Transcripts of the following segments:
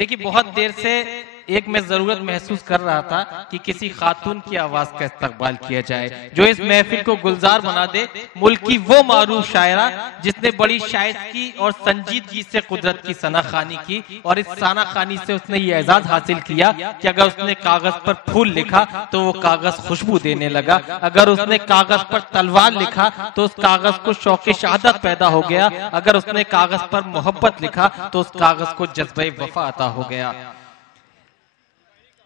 देखिए बहुत देर से एक मैं जरूरत महसूस कर रहा था कि किसी खातून की आवाज का इस्तकबाल किया जाए जो इस महफिल को गुलजार बना दे। मुल्क की वो मारूफ शायरा जिसने बड़ी शाइस्तगी और संजीदगी से कुदरत की सनाखानी की और इस सनाखानी से उसने ये एजाज हासिल किया कि अगर उसने कागज पर फूल लिखा तो वो कागज खुशबू देने लगा, अगर उसने कागज पर तलवार लिखा तो उस कागज को शौक़े शहादत पैदा हो गया, अगर उसने कागज पर मोहब्बत लिखा तो उस कागज को जज्बे वफा अता हो गया।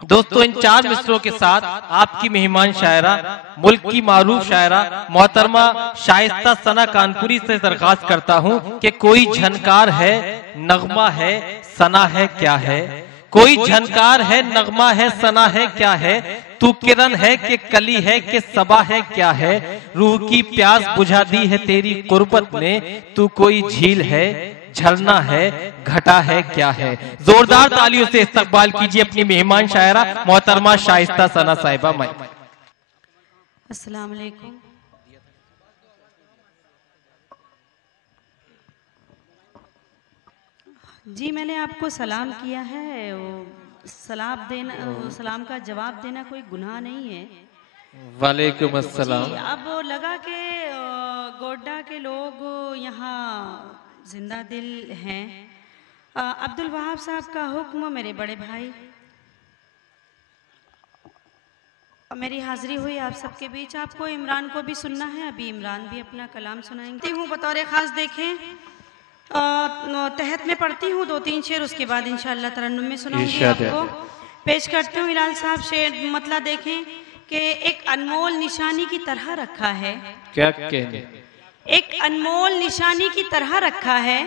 दोस्तों इन चार मिसरों के साथ आपकी मेहमान शायरा, मुल्क की मारूफ शायरा मोहतरमा शाइस्ता सना कानपुरी से दरख्वास्त करता हूँ कि कोई झनकार है, नगमा है, सना है क्या है। कोई झनकार है, नगमा है, सना है क्या है। तू किरण है कि कली है कि सबा है क्या है। रूह की प्यास बुझा दी है तेरी कुर्बत ने, तू कोई झील है, झरना है, घटा है क्या है। जोरदार तालियों से इस्तकबाल कीजिए अपनी मेहमान शायरा मोहतरमा शाइस्ता सना साहिबा। अस्सलाम वालेकुम। जी मैंने आपको सलाम किया है, वो सलाम का जवाब देना कोई गुनाह नहीं है। वालेकुम अस्सलाम। अब लगा के गोड्डा के लोग यहाँ जिंदा दिल हैं। अब्दुल वहाब साहब का हुक्म मेरे बड़े भाई, मेरी हाजिरी हुई आप सबके बीच। आपको इमरान को भी सुनना है, अभी इमरान भी अपना कलाम सुनाएंगे। हूँ बतौर खास देखें तहत में पढ़ती हूँ 2-3 शेर, उसके बाद इंशाअल्लाह तरन्नुम में सुनाऊंगी। आपको पेश करती हूँ हिलाल साहब शेर। मतलब देखें कि एक अनमोल निशानी की तरह रखा है। क्या कहने? एक अनमोल निशानी की तरह रखा है,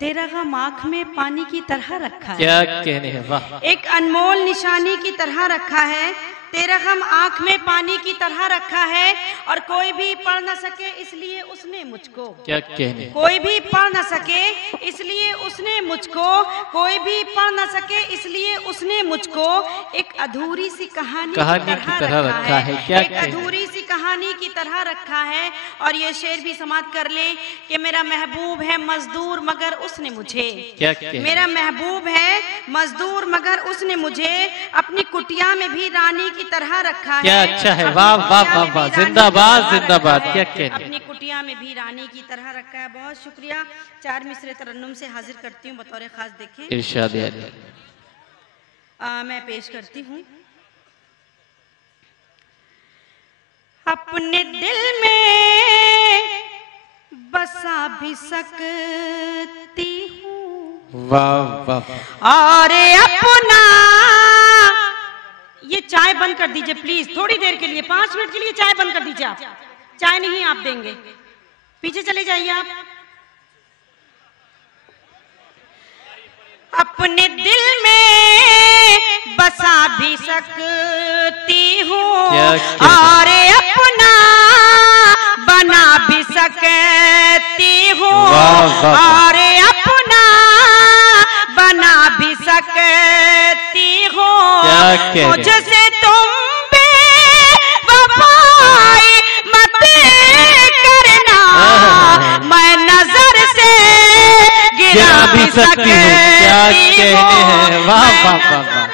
तेरा गम आँख में पानी की तरह रखा है। क्या कहने है, वाह। एक अनमोल निशानी की तरह रखा है, तेरा गम आँख में पानी की तरह रखा है, और कोई भी पढ़ न सके इसलिए उसने मुझको। क्या कहने? कोई भी पढ़ न सके इसलिए उसने मुझको, कोई भी पढ़ न सके इसलिए उसने मुझको एक अधूरी सी कहानी की तरह रखा है। क्या एक अधूरी सी कहानी की तरह रखा है। और ये शेर भी समाप्त कर ले कि मेरा महबूब है मजदूर मगर उसने मुझे। क्या कहने? मेरा महबूब है मजदूर मगर उसने मुझे अपनी कुटिया में भी रानी की तरह रखा है। क्या अच्छा है, वाह वाह वाह वाह, जिंदाबाद जिंदाबाद। क्या कहने? अपनी कुटिया में भी रानी की तरह रखा है। बहुत शुक्रिया। 4 मिसरे तरन्नुम से हाजिर करती हूँ बतौर खास। देखें इरशाद मैं पेश करती हूँ। अपने दिल में बसा भी सकती हूँ, वाह वाह। और अपना ये चाय बंद कर दीजिए प्लीज, थोड़ी देर के लिए 5 मिनट के लिए चाय बंद कर दीजिए। आप चाय नहीं आप देंगे, पीछे चले जाइए आप। अपने दिल में बसा भी सकती हूँ और अपना बना भी सकती हूँ, और अपना बना भी सकती हूँ। मुझसे तुम बेवफाई मत करना, मैं नजर से गिरा भी सकती हूँ। क्या कहने हैं, वाह वाह वाह वाह,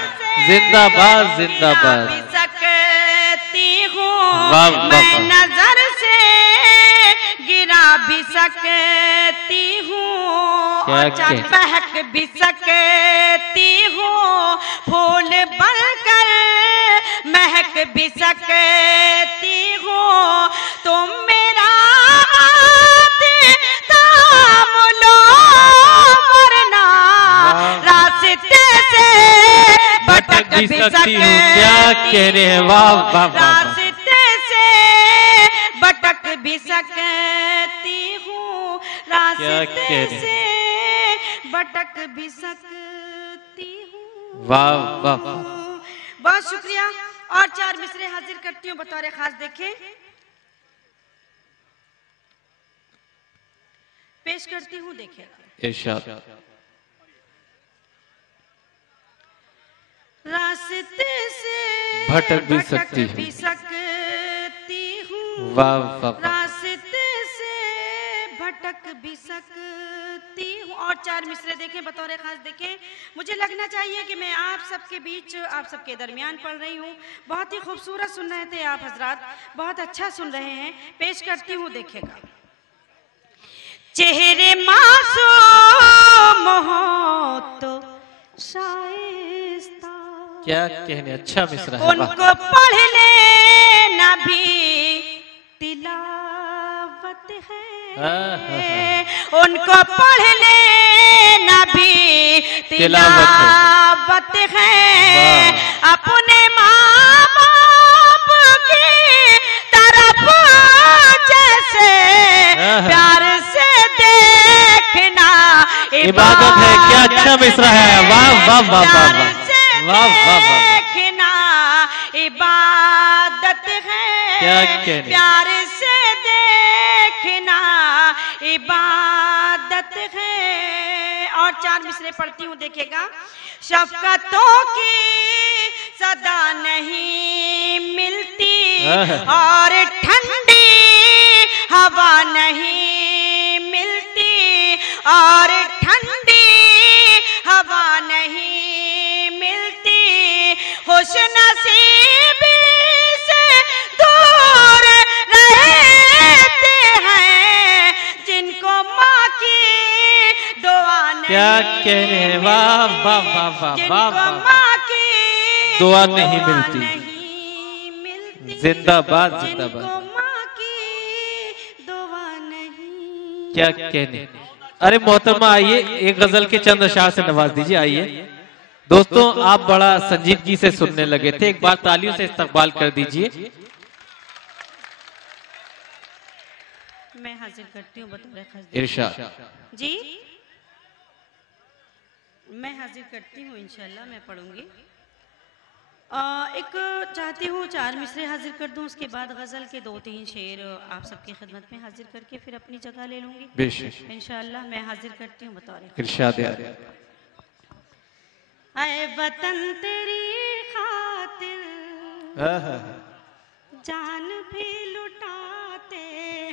जिंदाबाद जिंदाबाद। सकती हूँ, मैं नजर से गिरा भी सकती हूँ, बहक भी सकती हूँ, फूल बनकर महक भी सकती हूँ। तुम मेरा थाम लो वरना रास्ते से भटक भी सकती हूँ। क्या कह रहे हैं, वाह वाह वाह। रास्ते से भटक भी सकती हूँ, रास्ते से भटक भी सकती हूँ। वाह वाह। बहुत शुक्रिया। और 4 मिसरे हाजिर करती हूँ बतौर खास। देखें पेश करती हूँ। देखें इरशाद। रास्ते से भटक भी सकती हूँ, वाह वाह। रास्ते से भटक भी सकती हूँ। और चार मिसरे देखें, बतौर खास देखें। मुझे लगना चाहिए कि मैं आप सबके बीच, आप सबके दरमियान पढ़ रही हूँ। बहुत ही खूबसूरत सुन रहे थे आप हजरात, बहुत अच्छा सुन रहे हैं। पेश करती हूँ, देखेगा। चेहरे मासूम हो तो शाइस्ता, क्या कहने, अच्छा मिसरा है। उनको पढ़ लेना भी तिलावत है, उनको पढ़ लेना भी तिलावत है। अपने माँ बाप की तरफ जैसे प्यार से देखना इबादत है। क्या अच्छा मिसरा है, वाह वाह वाह वाह वाह वाह वाह, देखना इबादत है। क्या कहने, प्यार से देखना इबादत है। और चार मिसरे पढ़ती हूँ, देखेगा। शफकतों की सदा नहीं मिलती और ठंडी हवा नहीं मिलती, और ठंडी हवा नहीं मिलती। खुशनसीबी से दूर रहते हैं जिनको माँ की दुआ नहीं, क्या कहने हैं, वाह वाह वाह वाह वाह वाह, माँ की दुआ नहीं मिलती। नहीं मिलती, जिंदाबाद जिंदाबाद, माँ की दुआ नहीं। क्या कहने। अरे मोहतरमा आइए, एक गजल के चंद अशार से नवाज दीजिए। आइए दोस्तों, आप बड़ा संजीदगी से सुनने लगे थे, एक बार तालियों से इस्तकबाल कर दीजिए। मैं हाजिर करती हूँ बतौर इरशाद जी, मैं हाजिर करती हूँ, इंशाल्लाह मैं पढ़ूंगी। एक चाहती हूँ चार मिसरे हाजिर कर दूं, उसके बाद गज़ल के 2-3 शेर आप सबकी खिदमत में हाजिर करके फिर अपनी जगह ले लूंगी बेशक। इंशाल्लाह। मैं हाजिर करती हूँ बतौर इरशाद। ऐ वतन तेरी खातिर जान भी लुटाते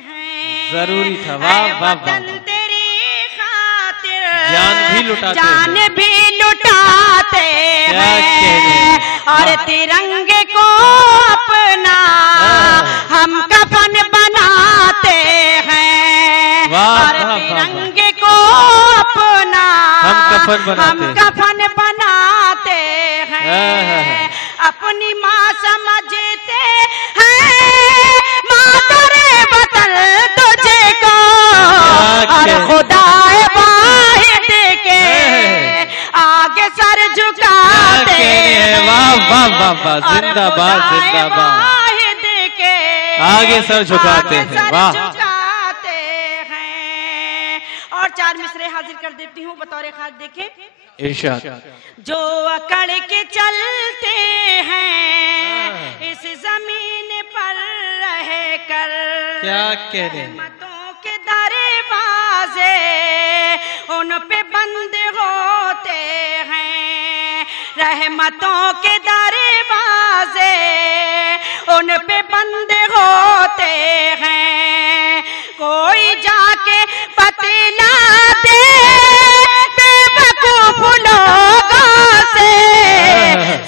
हैं, जरूरी था, वाह वाह वतन तेरी खातिर जान भी लुटाते हैं, जान भी लुटाते हैं। और तिरंगे को अपना हम कफन बनाते हैं, और तिरंगे को अपना हम कफन बनाते हैं। अपनी माँ समझते हैं, मातरे वतन तुझे को, और खुदाए वाहिद के आगे सर झुकाते हैं। वाह वाह वाह वाह, जिंदाबाद जिंदाबाद, आगे सर झुकाते हैं, वाह। और चार मिसरे हाजिर कर देती हूँ बतौर खास, देखें। इरशाद। जो अकड़ के चलते हैं इस जमीन पर रह कर, क्या कहने, रहमतों के दरवाजे उन पे बंद होते हैं, रहमतों के दरवाजे उन पे बंद होते हैं। कोई जाके बतला दे बेवकूफ लोगों से,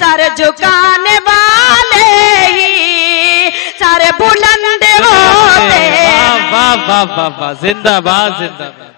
सर झुकाने वाले ही सर बुलंद होते हैं। वाह वाह वाह वाह, जिंदाबाद जिंदाबाद।